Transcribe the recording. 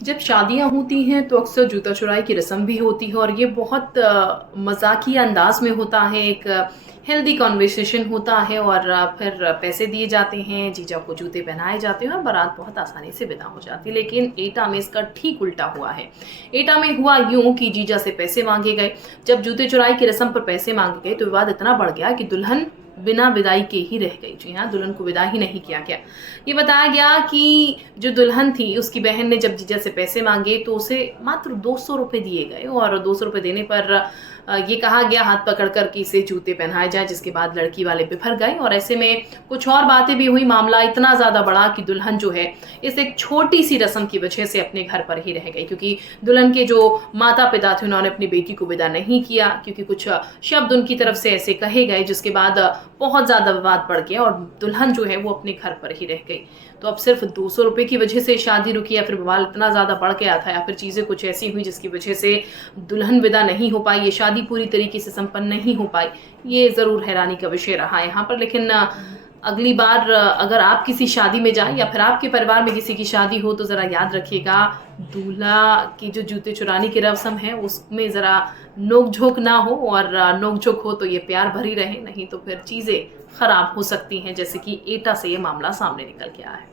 जब शादियाँ होती हैं तो अक्सर जूता चुराई की रस्म भी होती है और ये बहुत मज़ाकिया अंदाज में होता है। एक हेल्दी कॉन्वर्सेशन होता है और फिर पैसे दिए जाते हैं, जीजा को जूते पहनाए जाते हैं और बारात बहुत आसानी से विदा हो जाती है। लेकिन एटा में इसका ठीक उल्टा हुआ है। एटा में हुआ यूं कि जीजा से पैसे मांगे गए। जब जूते चुराई की रस्म पर पैसे मांगे गए तो विवाद इतना बढ़ गया कि दुल्हन बिना विदाई के ही रह गई। जी हाँ, दुल्हन को विदा ही नहीं किया गया। ये बताया गया कि जो दुल्हन थी उसकी बहन ने जब जीजा से पैसे मांगे तो उसे मात्र 200 रुपए दिए गए और 200 रुपए देने पर ये कहा गया हाथ पकड़कर कि इसे जूते पहनाए जाए, जिसके बाद लड़की वाले बिफर गए और ऐसे में कुछ और बातें भी हुई। मामला इतना ज्यादा बड़ा कि दुल्हन जो है इस एक छोटी सी रस्म की वजह से अपने घर पर ही रह गई, क्योंकि दुल्हन के जो माता पिता थे उन्होंने अपनी बेटी को विदा नहीं किया, क्योंकि कुछ शब्द उनकी तरफ से ऐसे कहे गए जिसके बाद बहुत ज्यादा विवाद बढ़ गया और दुल्हन जो है वो अपने घर पर ही रह गई। तो अब सिर्फ 200 रुपए की वजह से शादी रुकी या फिर विवाद इतना ज्यादा बढ़ गया था या फिर चीजें कुछ ऐसी हुई जिसकी वजह से दुल्हन विदा नहीं हो पाई, ये शादी पूरी तरीके से संपन्न नहीं हो पाई, ये जरूर हैरानी का विषय रहा यहाँ पर। लेकिन अगली बार अगर आप किसी शादी में जाएं या फिर आपके परिवार में किसी की शादी हो तो जरा याद रखिएगा, दूल्हा की जो जूते चुराने की रस्म है उसमें जरा नोक झोंक ना हो, और नोक झोंक हो तो ये प्यार भरी रहे, नहीं तो फिर चीजें खराब हो सकती हैं, जैसे कि एटा से ये मामला सामने निकल के आया है।